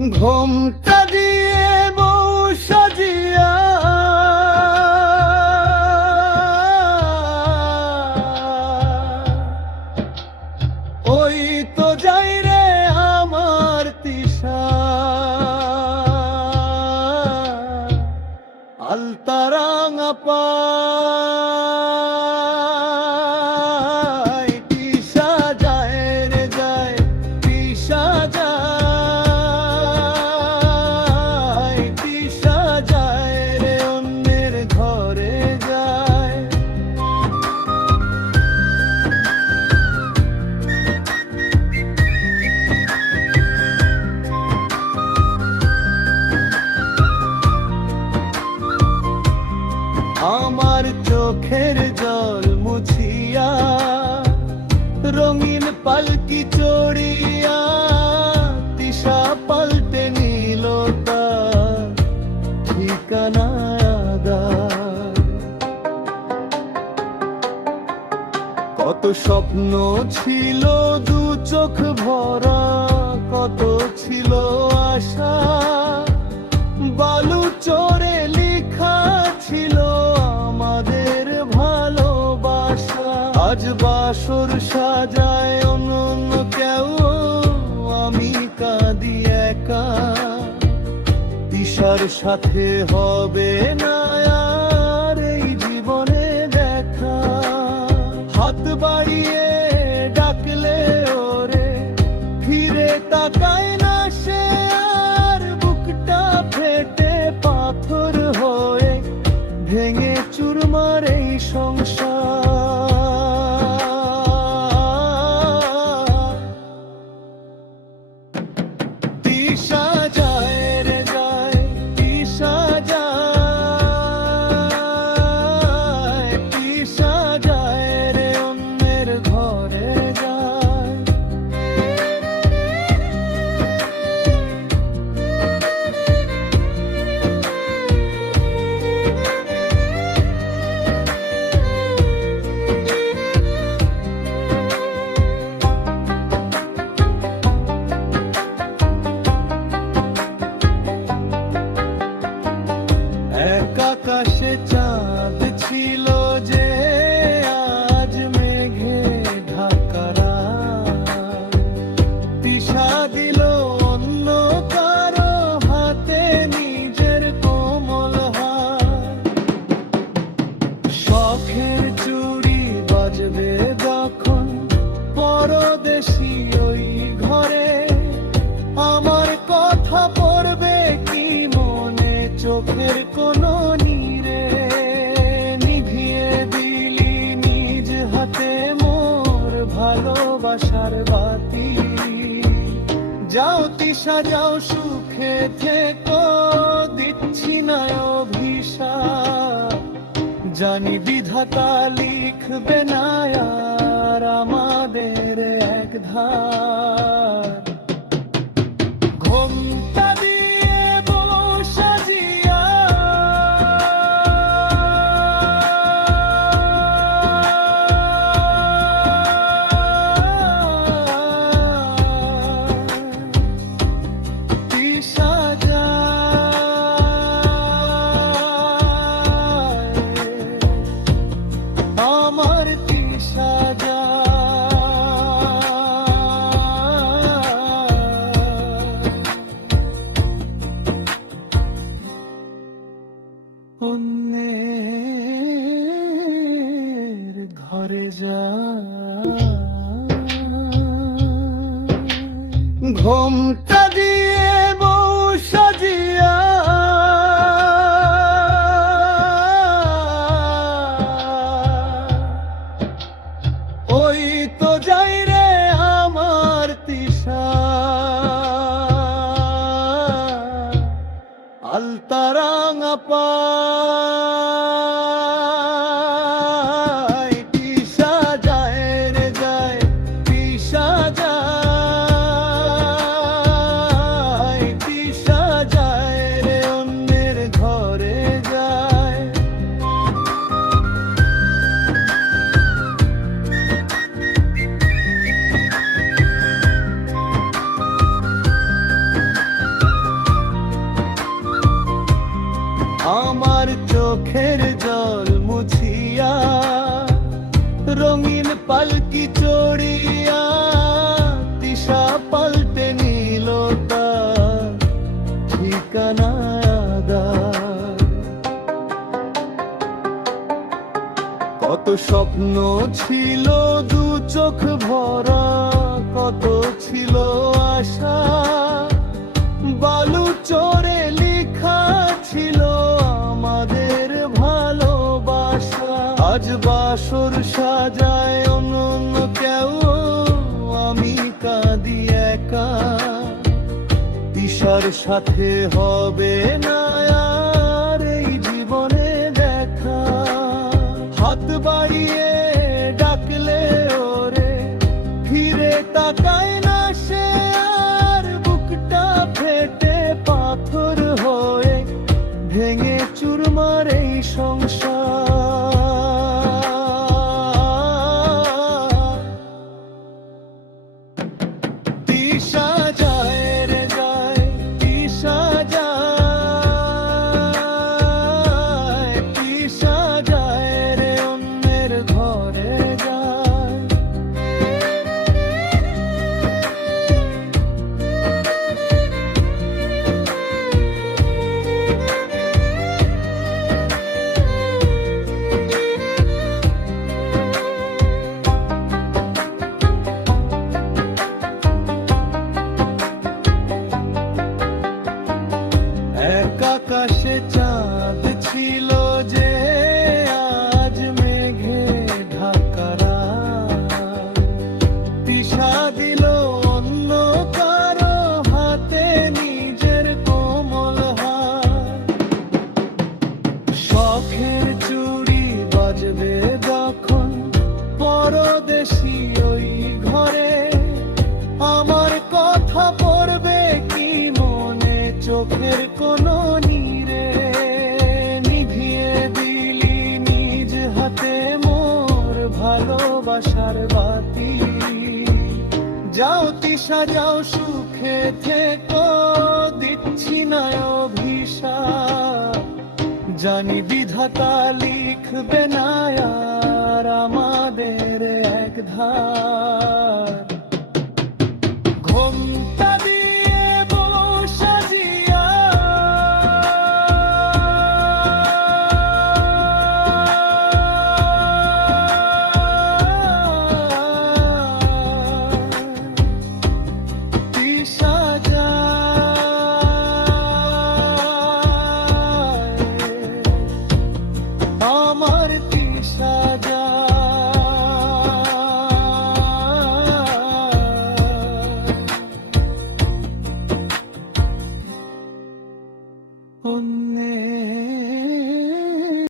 ঘোমটা দিয়ে বউ সাজিয়া ওই তো যাই রে আমার তিশা, আলতারাঙা পায় তিশা যায় রে যায়, তিশা যায়, তিশা যায় রে অন্যের ঘরে যায়। আমার চোখের জল মুছিয়া রঙিন পালকি চড়িয়া তিশা পাল্টে নিল তার ঠিকানা আদার। কত স্বপ্ন ছিল দু চোখ ভরা, কত ছিল আশা বালু চোরে লিখা ছিল আমাদের ভালোবাসা। আজ বাসর সাজায় অন্য কেউ, আমি কাঁদি একা, তিশার সাথে হবে না আর এই জীবনে দেখা। হাত বাড়িয়ে ডাকলে ওরে ফিরে তাকায় না সে আর, বুকটা ফেটে পাথর হয়ে ভেঙে চুরমার এই সংসার। তিশা যায় রে যায়, তিশা যায়, তিশা যায় রে অন্যের ঘরে যায়। এক আকাশে চাঁদ ছিল যে আজ মেঘে ঢাকা রাত। তিশা দিল অন্য কারো হাতে নিজের কোমল হাত। শখের চুড়ি বাজবে যখন পরদেশি ওই ঘরে, আমার কথা পড়বে কি মনে চোখের কোনো নীরে। নিভিয়ে দিলি নিজ হাতে মোর ভালোবাসার বাতি। যাও তিশা যাও সুখে থেকো, দিচ্ছি না অভিশাপ। জানি বিধাতা লিখবে না আর আমাদের এক ধার। ঘোমটা দিয়ে বউ সাজিয়া তিশা যায়, আমার তিশা অন্যের ঘরে যায়। ঘোমটা দিয়ে বউ সাজিয়া ওই তো যাই রে আমার তিশা, আলতারাঙা পায় তিশা যায় রে যায়, তিশা যায়, স্বপ্ন ছিল দু চোখ ভরা, কত ছিল আশা, বালু চরে লেখা ছিল আমাদের ভালোবাসা। আজ বাসর সাজায় অনন্য কেউ, আমি কাঁদি একা। তিশার সাথে হবে না আর এই জীবনে দেখা। হাত বাড়িয়ে ডাকলে ওরে ফিরে তাকায় না সে আর, বুকটা ফেটে পাথর হয়ে ভেঙে চুরমার এই সংসার। তিশা যায় রে যায়, তিশা যায়, তিশা যায় রে অন্যের ঘরে যায়। এক আকাশে চাঁদ ছিল যে আজ মেঘে ঢাকা রাত। তিশা দিল অন্য কারো হাতে নিজের কোমল হাত। শখের চুড়ি বাজবে যখন পরদেশি ওই ঘরে, আমার কথা পড়বে কি মনে চোখের কোনো নীরে। নিভিয়ে দিলি নিজ হাতে মোর ভালোবাসার বাতি। যাও তিশা যাও সুখে থেকো, দিচ্ছি না অভিশাপ। জানি বিধাতা লিখবে না আর আমাদের এক ধার। ঘোমটা দিয়ে বসা জিয়া তিশা যায়, আমার তিশা যায়।